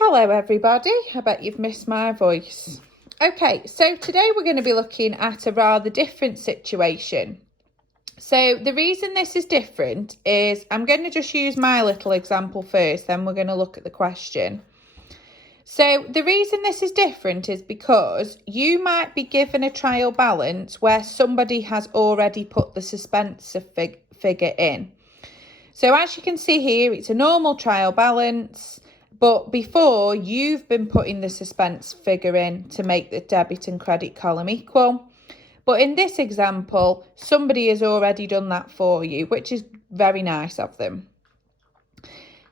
Hello everybody, I bet you've missed my voice. Okay, so today we're going to be looking at a rather different situation. So the reason this is different is I'm going to just use my little example first, then we're going to look at the question. So the reason this is different is because you might be given a trial balance where somebody has already put the suspense figure in. So as you can see here, it's a normal trial balance. But before, you've been putting the suspense figure in to make the debit and credit column equal. But in this example, somebody has already done that for you, which is very nice of them.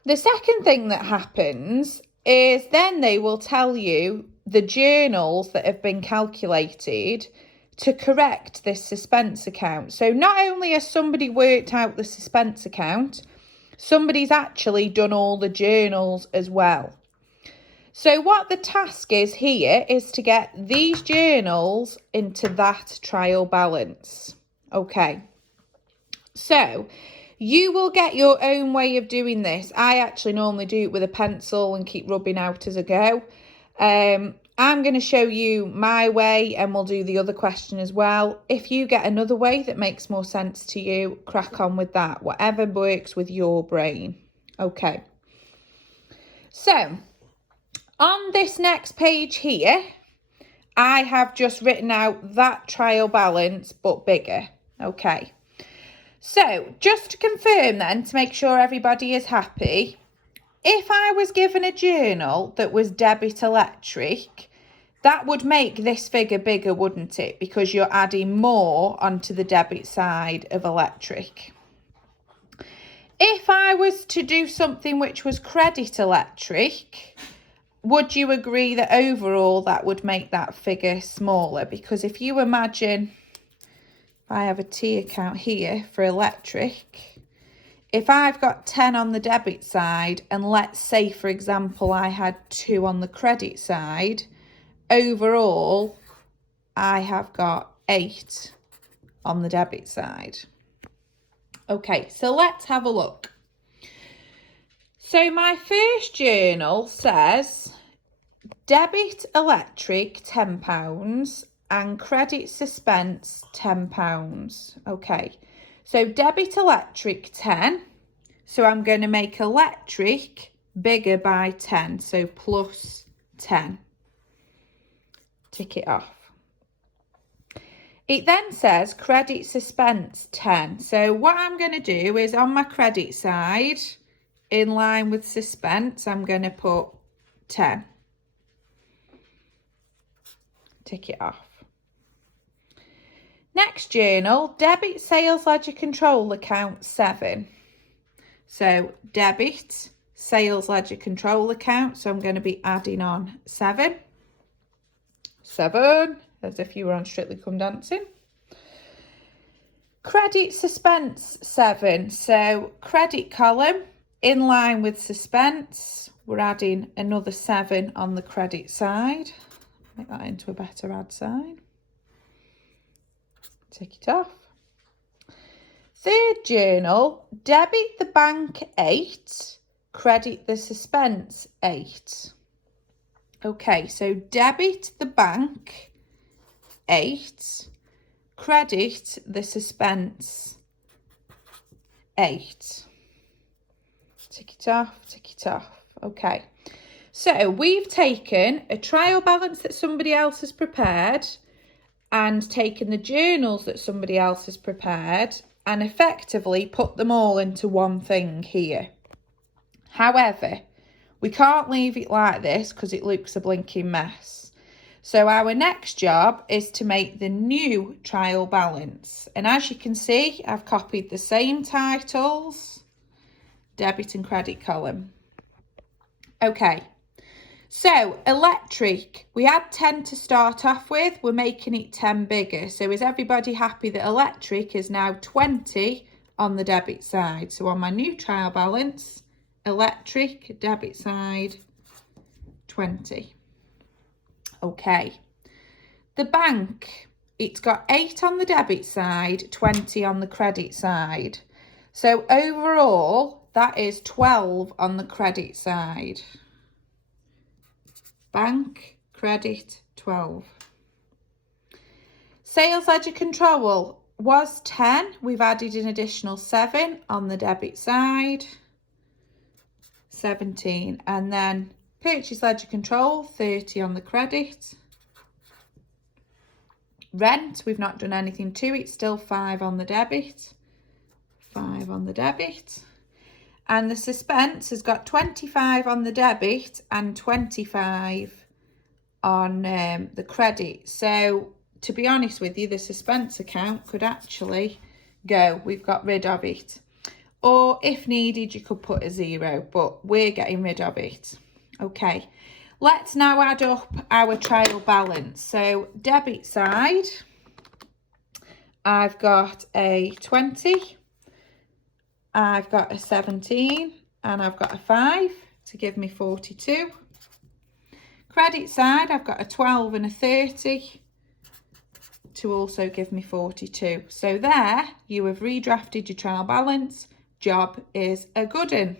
The second thing that happens is then they will tell you the journals that have been calculated to correct this suspense account. So not only has somebody worked out the suspense account, somebody's actually done all the journals as well. So what the task is here is to get these journals into that trial balance. Okay. So you will get your own way of doing this. I actually normally do it with a pencil and keep rubbing out as I go. I'm going to show you my way and we'll do the other question as well. If you get another way that makes more sense to you, crack on with that. Whatever works with your brain. Okay. So, on this next page here, I have just written out that trial balance, but bigger. Okay. So, just to confirm then, to make sure everybody is happy, if I was given a journal that was debit electric, that would make this figure bigger, wouldn't it? Because you're adding more onto the debit side of electric. If I was to do something which was credit electric, would you agree that overall that would make that figure smaller? Because if you imagine, if I have a T account here for electric, if I've got 10 on the debit side, and let's say, for example, I had 2 on the credit side, overall, I have got 8 on the debit side. Okay, so let's have a look. So my first journal says debit electric £10 and credit suspense £10. Okay. So debit electric 10. So I'm going to make electric bigger by 10. So plus 10. Tick it off. It then says credit suspense 10. So what I'm going to do is on my credit side, in line with suspense, I'm going to put 10. Tick it off. Next journal, debit sales ledger control account 7. So debit sales ledger control account. So I'm going to be adding on 7. 7, as if you were on Strictly Come Dancing. Credit suspense 7. So credit column in line with suspense. We're adding another 7 on the credit side. Make that into a better add sign. Take it off. Third journal, debit the bank 8, credit the suspense 8. Okay, so debit the bank 8, credit the suspense 8. Tick it off, tick it off. Okay, so we've taken a trial balance that somebody else has prepared and taken the journals that somebody else has prepared and effectively put them all into one thing here. However, we can't leave it like this because it looks a blinking mess. So our next job is to make the new trial balance. And as you can see, I've copied the same titles, debit and credit column. Okay. So, electric, we had 10 to start off with, we're making it 10 bigger. So is everybody happy that electric is now 20 on the debit side? So on my new trial balance, electric, debit side, 20. Okay. The bank, it's got 8 on the debit side, 20 on the credit side. So overall, that is 12 on the credit side. bank credit 12. Sales ledger control was 10. We've added an additional 7 on the debit side. 17. And then purchase ledger control, 30 on the credit. Rent, we've not done anything to it, still 5 on the debit. 5 on the debit. And the suspense has got 25 on the debit and 25 on the credit. So to be honest with you, the suspense account could actually go. We've got rid of it. Or if needed, you could put a 0, but we're getting rid of it. Okay, let's now add up our trial balance. So debit side, I've got a 20, I've got a 17, and I've got a 5 to give me 42. Credit side, I've got a 12 and a 30 to also give me 42. So there, you have redrafted your trial balance. Job is a good one.